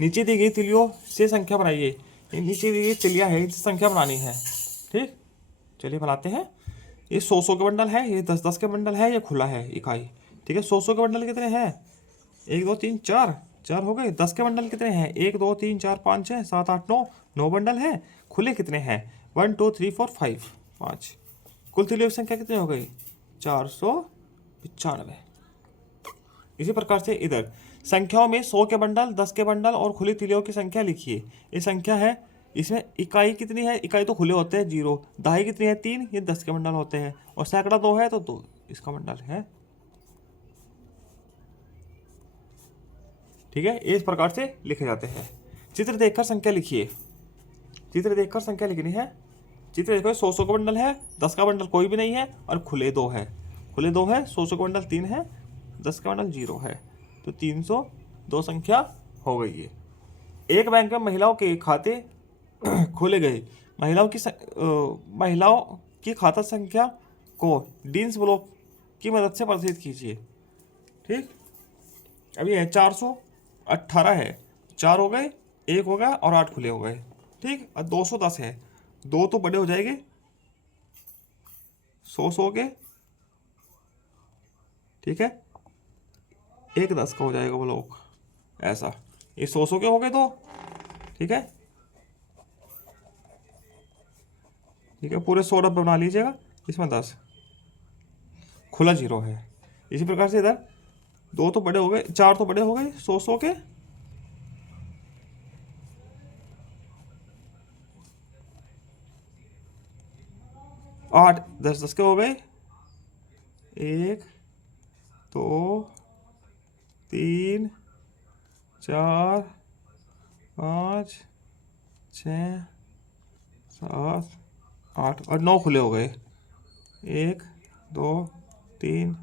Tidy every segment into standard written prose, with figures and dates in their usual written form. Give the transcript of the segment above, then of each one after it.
नीचे दी गई तिलियों से संख्या बनाइए। ये नीचे दी गई तिलियां है, इनसे संख्या बनानी है। ठीक, चलिए बनाते हैं। ये 100 के बंडल है, ये 10 के बंडल है, ये खुला है इकाई। ठीक है, 100 के बंडल कितने हैं? 1 2 3 4, 4 हो गए। 10 के बंडल कितने हैं? 1 2 3 4 5 6 7 8 9, 9 बंडल है। खुले कितने हैं? 1 2 3 4 5, 5। कुल तिलियों की संख्या कितनी हो गई? 495। इसी प्रकार से इधर संख्याओं में 100 के बंडल, 10 के बंडल और खुली तिलियों की संख्या लिखिए। ये संख्या है, इसमें इकाई कितनी है? इकाई तो खुले होते हैं 0। दहाई कितनी है? 3, ये 10 के बंडल होते हैं। और सैकड़ा 2 है तो 2 इसका बंडल है। ठीक है, इस प्रकार से लिखे जाते हैं। चित्र देखकर संख्या लिखिए। चित्र देखकर संख्या लिखनी है। चित्र देखो, 100 का बंडल है, 10 का बंडल कोई भी नहीं है और खुले 2 है। खुले 2 है, 100 का बंडल 3 है, 10 का बंडल 0 है, तो 302 संख्या हो गई है। एक बैंक में महिलाओं के खाते खोले गए। महिलाओं की खाता संख्या को डीन्स ब्लॉक की मदद से प्रदर्शित कीजिए। ठीक, अभी है 418 है, 4 हो गए, 1 हो गया और 8 खुले हो गए। ठीक, और 210 है, 2 तो बड़े हो जाएंगे, 100 के। ठीक है, 1 10 का हो जाएगा ब्लॉक, ऐसा। ये 100 के हो गए तो। ठीक है, ठीक है, पूरे 100 डब्बे बना लीजिएगा, इसमें 10, खुला 0 है। इसी प्रकार से इधर 2 तो बड़े हो गए, 4 तो बड़े हो गए 100 के। 8 10 10 के हो गए, 1 2 3 4 5 6 7 8 और 9 खुले हो गए, 1 2 3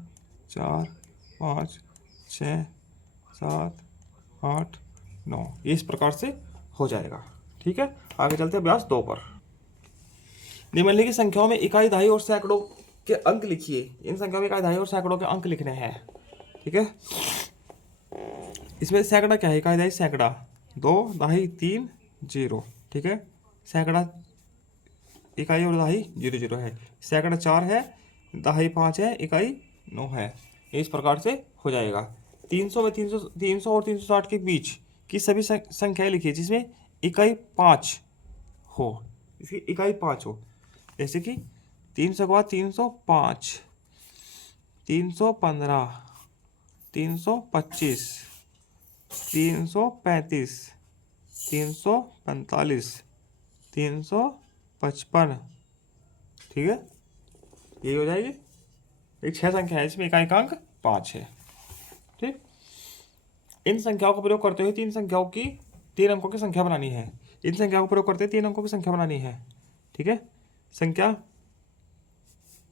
4 5 6 7 8 9। इस प्रकार से हो जाएगा। ठीक है, आगे चलते हैं अभ्यास 2 पर। निम्नलिखित संख्याओं में इकाई, दहाई और सैकड़ों के अंक लिखिए। इन संख्याओं में इकाई, दहाई और सैकड़ों के अंक लिखने हैं। ठीक है, इसमें सैकड़ा क्या है? इकाई, दहाई, सैकड़ा 2 दहाई 3 0। ठीक है, सैकड़ा इकाई और दहाई 0 0 है। सैकड़ा 4 है, दहाई 5 है, इकाई 9 है। इस प्रकार से हो जाएगा। 300 में 300 और 360 के बीच की सभी संख्याएं लिखिए जिसमें इकाई 5 हो। इसकी इकाई 5 हो, जैसे कि 300 के बाद 305, 315, 325, 335, 345, 355। ठीक है, यही हो जाएगी। एक 6 संख्या है, इसमें इकाई का अंक 5 है। ठीक, इन संख्याओं का प्रयोग करते हुए 3 संख्याओं की 3 अंकों की संख्या बनानी है। इन संख्याओं का प्रयोग करते हुए 3 अंकों की संख्या बनानी है। ठीक है, संख्या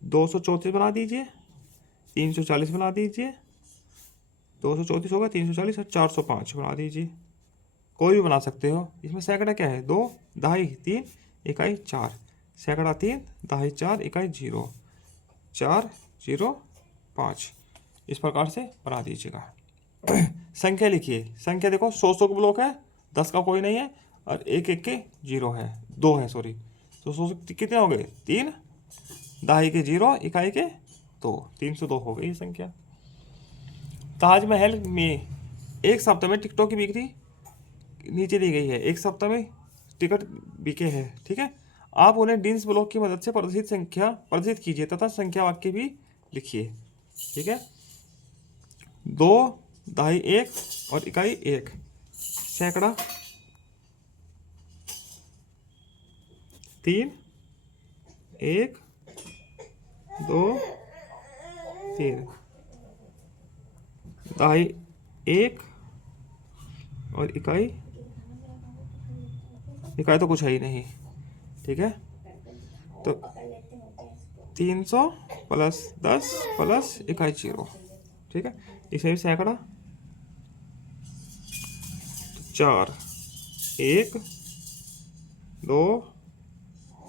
234 बना दीजिए, 340 बना दीजिए, 234 होगा, 340 और 405 बना दीजिए। कोई भी बना सकते हो। इसमें सैकड़ा क्या है? 2 दहाई 3 इकाई 4, सैकड़ा 3 दहाई 4 इकाई 0, 4 0 5। इस प्रकार से बना दीजिएगा। संख्या लिखिए। संख्या देखो, 100 का ब्लॉक है, 10 का कोई नहीं है और 1 1 के 0 है, 2 है सॉरी। तो 100 कितने हो गए? 3 दहाई के 0 इकाई के 2, 302 हो गई संख्या। ताजमहल में एक सप्ताह में टिकटों की बिक्री नीचे दी गई है। एक सप्ताह में टिकट बिके हैं। ठीक है, आप उन्हें डीन्स ब्लॉक की मदद से प्रदर्शित कीजिए तथा संख्या वाक्य भी लिखिए। ठीक है, 2 दहाई 1 और इकाई 1, सैकड़ा 3 1 2 3, दहाई 1 और इकाई तो कुछ है ही नहीं। ठीक है, तो 300 प्लस 10 प्लस इकाई 0। ठीक है, इसे भी सैकड़ा 4 1 2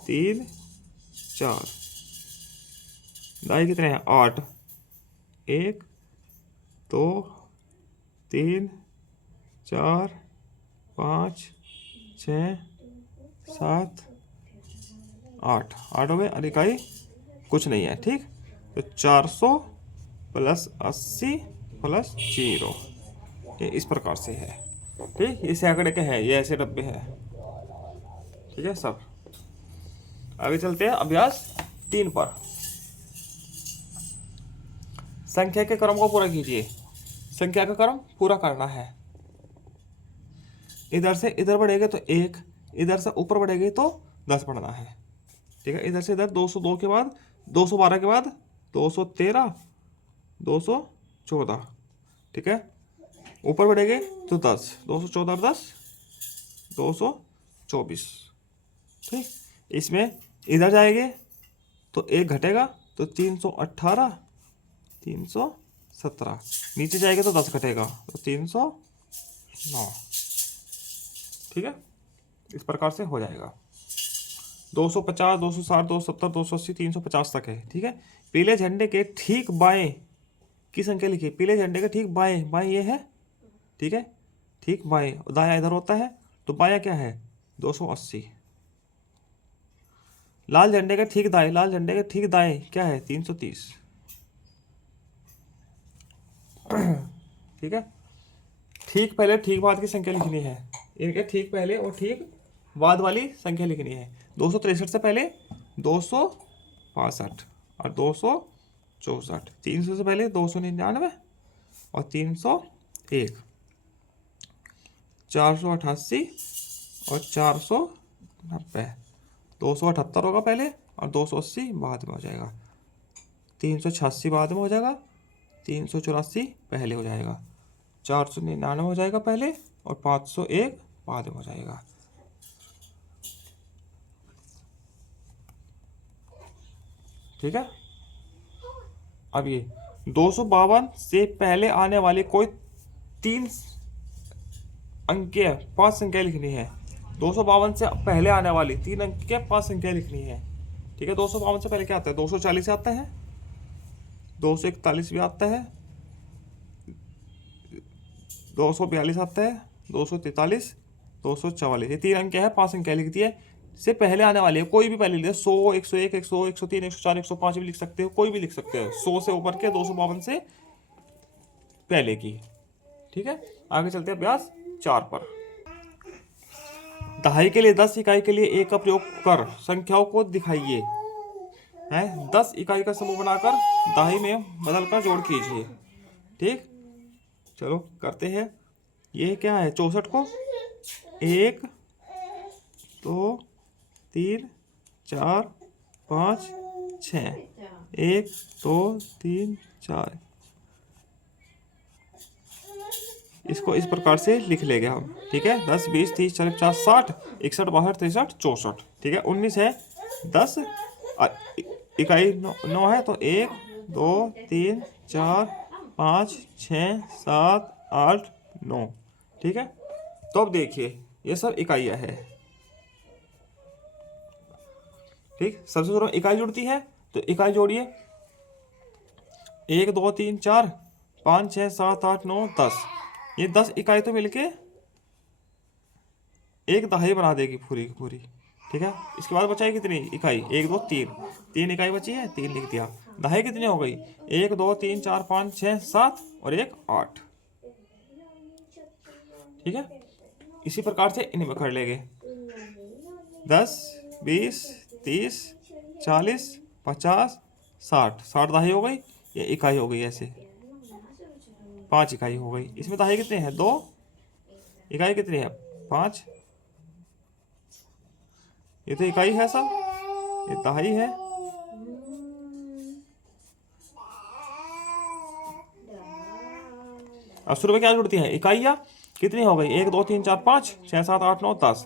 3 4, दाई कितने हैं? 8, 1 2 3 4 5 6 7 8 8 हो गए और इकाई कुछ नहीं है। ठीक, तो 400 प्लस 80 प्लस 0, ये इस प्रकार से है। ठीक, ये सैकड़े के हैं, ये ऐसे डब्बे हैं। ठीक है सब। आगे चलते हैं अभ्यास 3 पर। संख्या के क्रम को पूरा कीजिए। संख्या का क्रम पूरा करना है। इधर से इधर बढ़ेगा तो 1, इधर से ऊपर बढ़ेगी तो 10 बढ़ना है। ठीक है, इधर से इधर 202 के बाद 212 के बाद 213 214। ठीक है, ऊपर बढ़ेंगे तो 10, 214 10 224। ठीक, इसमें इधर जाएंगे तो 1 घटेगा तो 318 317। नीचे जाएगा तो 10 घटेगा तो 309। ठीक है, इस प्रकार से हो जाएगा। 250 260 270 280 350 तक है। ठीक है, पीले झंडे के ठीक बाएं की संख्या लिखिए। पीले झंडे के ठीक बाएं, बाएं ये है। ठीक है, ठीक बाएं, दायां इधर होता है तो बायां क्या है 280। लाल झंडे के ठीक दाएं, लाल झंडे के ठीक दाएं क्या है 330। ठीक है, ठीक पहले ठीक बाद की संख्या लिखनी है। इनके ठीक पहले और ठीक बाद वाली संख्या लिखनी है। 263 से पहले 265 और 264। 300 से पहले 299 और 301। 488 और 490। 278 होगा पहले और 280 बाद में हो जाएगा। 386 बाद में हो जाएगा। 384 पहले हो जाएगा। 499 हो जाएगा पहले और 501 बाद में हो जाएगा। ठीक है, अब ये 252 से पहले आने वाले कोई 3 अंक के 5 संख्या लिखनी है। 252 से पहले आने वाली 3 अंक के 5 संख्या लिखनी है। ठीक है, 252 से पहले क्या आता है 240 आता है, 241 भी आता है, 242 आता है, 243 244। ये 3 अंक क्या है 5 संख्या लिख दी है। से पहले आने वाले है, कोई भी पहले लिख 100 101 102 103 104 105 भी लिख सकते हो, कोई भी लिख सकते हो। 100 से ऊपर के 252 से पहले की। ठीक है, आगे चलते हैं अभ्यास 4 पर। दहाई के लिए 10 इकाई के लिए 1 का प्रयोग कर संख्याओं को दिखाइए। है 10 इकाई का समूह बनाकर दहाई में बदलकर जोड़ कीजिए। ठीक, चलो करते हैं। ये क्या है 64 को 1 2 3 4 5 6 1 2 3 4। इसको इस प्रकार से लिख लेंगे हम। ठीक है, 10 20 30 40 50 60 61 62 63 64। ठीक है, 19 है 10 इकाई 9 है तो 1 2 3 4 5 6 7 8 9। ठीक है, तो अब देखिए ये सब इकाइयाँ है। ठीक, सबसे शुरू में इकाई जुड़ती है तो इकाई जोड़िए। 1 2 3 4 5 6 7 8 9 10। ये 10 इकाई तो मिलके एक दहाई बना देगी पूरी की पूरी। ठीक है, इसके बाद बचाई कितनी इकाई 1 2 3, 3 इकाई बची है 3 लिख दिया। दहाई कितनी हो गई 1 2 3 4 5 6 7 और 1 8। ठीक है, इसी प्रकार से इनमें कर लेंगे। 10 20 30 40 50 60 60 दहाई हो गई, ये इकाई हो गई। ऐसे 5 इकाई हो गई। इसमें दहाई कितने हैं 2, इकाई कितनी है 5। ये तो इकाई है सब, ये दहाई है। अब शुरू में क्या जुड़ती है इकाइयाँ कितनी हो गई 1 2 3 4 5 6 7 8 9 10।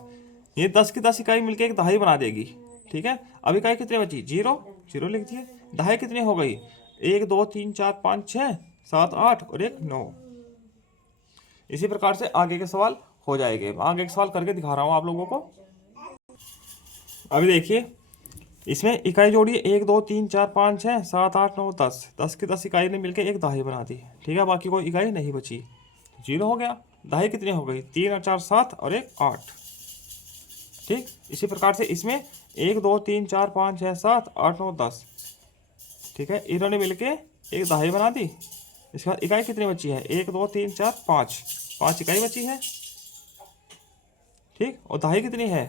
ये 10 की 10 इकाई मिलकर एक दहाई बना देगी। ठीक है, अब इकाई कितनी बची 0 0 लिख दिए। दहाई कितनी हो गई 1 2 3 4 5 6 7 8 और 1 9। इसी प्रकार से आगे के सवाल हो जाएंगे। आगे के सवाल करके दिखा रहा हूँ आप लोगों को। अभी देखिए इसमें इकाई जोड़िए 1 2 3 4 5 6 7 8 9 10। 10 की 10 इकाई ने मिलकर एक दहाई बना दी। ठीक है, बाकी कोई इकाई नहीं बची, 0 हो गया। दहाई कितनी हो गई, 3 और 4 7 और 1 8। ठीक, इसी प्रकार से इसमें 1 2 3 4 5 6 7 8 9 10। ठीक है, इन्होंने मिलके एक दहाई बना दी। इसके बाद इकाई कितनी बची है, 1 2 3 4 5, 5 इकाई बची है। ठीक, और दहाई कितनी है,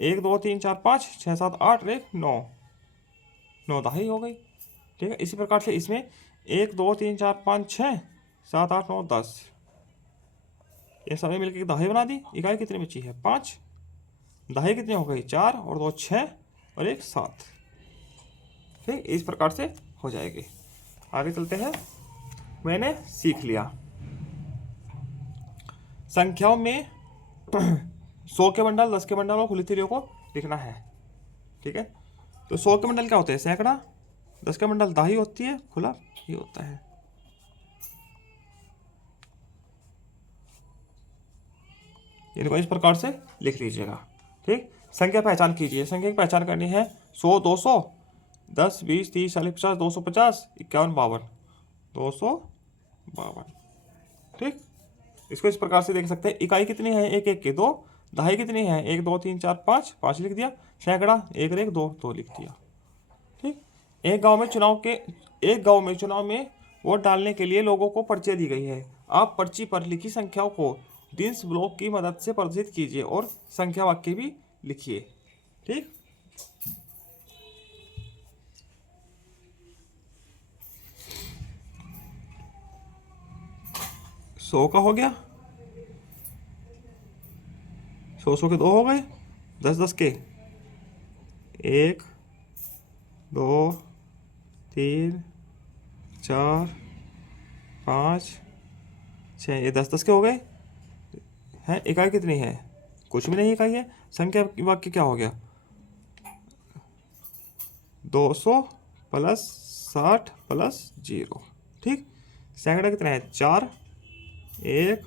1 2 3 4 5 6 7 8 और 1 9, 9 दहाई हो गई। ठीक है, इसी प्रकार से इसमें 1 2 3 4 5 6 7 8 9 10, ये सभी मिलकर एक दहाई बना दी। इकाई कितनी बची है, 5। दहाई कितनी हो गई, 4 और 2 6 और 1 7। ठीक, इस प्रकार से हो जाएगी। आगे चलते हैं। मैंने सीख लिया संख्याओं में 100 के बंडल, 10 के बंडल और खुली तिरियों को लिखना है। ठीक है, तो 100 के बंडल क्या होते हैं, सैकड़ा। 10 के बंडल दहाई होती है, खुला ये होता है। इनको इस प्रकार से लिख लीजिएगा। ठीक, संख्या पहचान कीजिए। संख्या की पहचान करनी है 100 200 10 20 30 40 50 250 51 52 252। ठीक, इसको इस प्रकार से देख सकते हैं। इकाई कितनी है, 1 1 के 2। दहाई कितनी है, 1 2 3 4 5, 5 लिख दिया। सैकड़ा 1 1 2, 2 लिख दिया। ठीक, एक गांव में चुनाव में वोट डालने के लिए लोगों को पर्ची दी गई है। आप पर्ची पर लिखी संख्याओं को डिंस ब्लॉक की मदद से प्रदर्शित कीजिए और संख्या वाक्य भी लिखिए। ठीक, 100 का हो गया, 100 के 2 हो गए, 10 10 के 1 2 3 4 5 6, ये 10 10 के हो गए हैं। इकाई कितनी है, कुछ भी नहीं इकाई है। संख्या वाक्य क्या हो गया, 200 प्लस 60 प्लस 0। ठीक, सैकड़ा कितना है, 4 1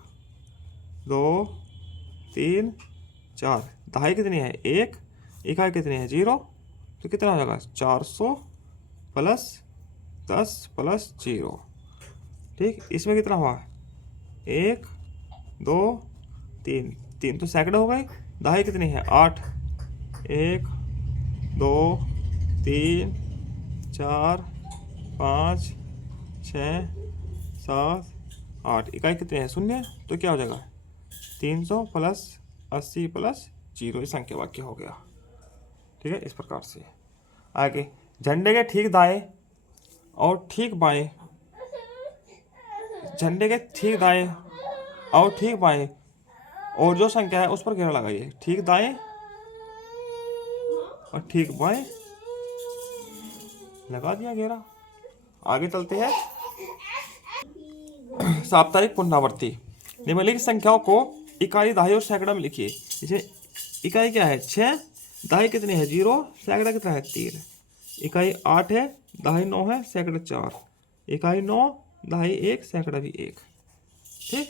2 3 4। दहाई कितनी है, 1। इकाई कितनी है, 0। तो कितना हो जाएगा, 400 प्लस 10 प्लस 0। ठीक, इसमें कितना हुआ, 1 2 3, 3 तो सैकड़े हो गए। दहाई कितनी है, 8। 1 2 3 4 5 6 7 8। इकाई कितनी है, 0। तो क्या हो जाएगा, 300 प्लस 80 प्लस 0। ये संख्या वाक्य हो गया। ठीक है, इस प्रकार से। आगे, झंडे के ठीक दाएं और ठीक बाएं, झंडे के ठीक दाएं और ठीक बाएं और जो संख्या है उस पर घेरा लगाइए। ठीक दाएं और ठीक बाएं, लगा दिया घेरा। आगे चलते हैं। साप्ताहिक पुनरावृत्ति। निम्नलिखित संख्याओं को इकाई, दहाई और सैकड़ा में लिखिए। इसमें इकाई क्या है, 6। दहाई कितनी है, 0। सैकड़ा कितना है, 3। इकाई 8 है, दहाई 9 है, सैकड़ा 4। इकाई 9, दहाई 1, सैकड़ा भी 1। ठीक,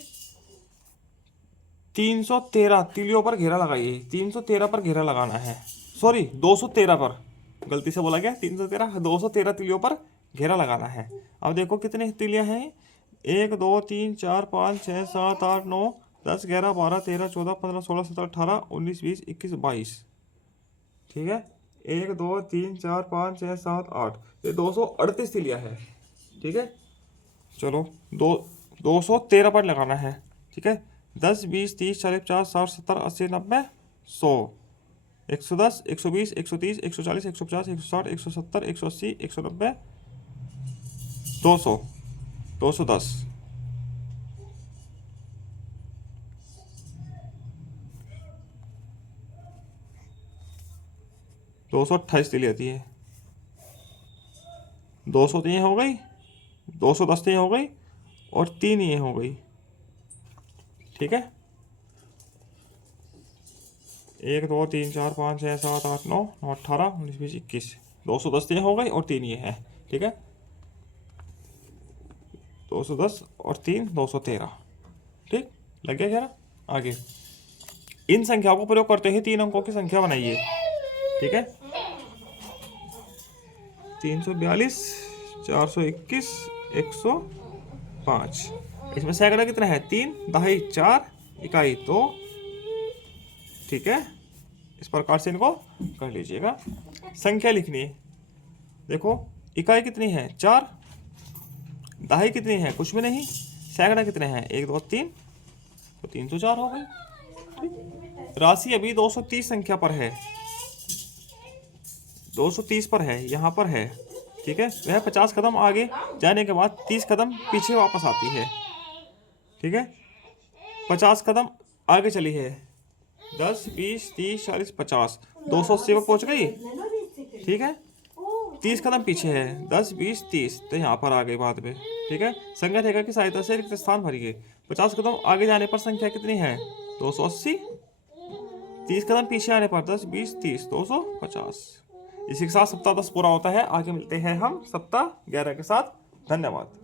313 तिलियों पर घेरा लगाइए। 313 पर घेरा लगाना है, सॉरी 213 पर, गलती से बोला गया 313, 213 तिलियों पर घेरा लगाना है। अब देखो कितने तिलियां हैं, 1 2 3 4 5 6 7 8 9 10 11 12 13 14 15 16 17 18 19 20 21 22। ठीक है, 1 2 3 4 5 6 7 8, ये 238 तिलियां है। ठीक है, चलो 213 पर लगाना है। ठीक है, 10 20 30 40 50 60 70 80 90 100 110 120 130 140 150 160 170 180 190 200 210। 228 तिली आती है। 200 तो ये हो गई, 210 तो ये हो गई और 3 ये हो गई। ठीक है, 1 2 3 4 5 6 7 8 9 18 19 20 21, 210 ये हो गई और 3 ये है। ठीक है, 210 और 3 213। ठीक, लग गया घेरा। आगे, इन संख्याओं को प्रयोग करते हुए 3 अंकों की संख्या बनाइए। ठीक है, 342 421 105। इसमें सैकड़ा कितना है 3, दहाई 4, इकाई 2। ठीक है, इस प्रकार से इनको कर लीजिएगा। संख्या लिखनी है, देखो इकाई कितनी है 4, दहाई कितनी है कुछ भी नहीं, सैकड़ा कितने हैं 1 2 3, तो 3 तो 4 हो गई। राशि अभी 230 संख्या पर है, 230 पर है, यहाँ पर है। ठीक है, वह 50 कदम आगे जाने के बाद 30 कदम पीछे वापस आती है। ठीक है, 50 कदम आगे चली है, 10 20 30 40 50, 280 पर पहुंच गई। ठीक है, 30 कदम पीछे है, 10 20 30, तो यहाँ पर आ गई बाद में। ठीक है, संख्या रेखा की सहायता से रिक्त स्थान भरिए। 50 कदम आगे जाने पर संख्या कितनी है 280, 30 कदम पीछे आने पर 10 20 30, 250। इसी के साथ सप्ताह 10 पूरा होता है। आगे मिलते हैं हम सप्ताह 11 के साथ। धन्यवाद।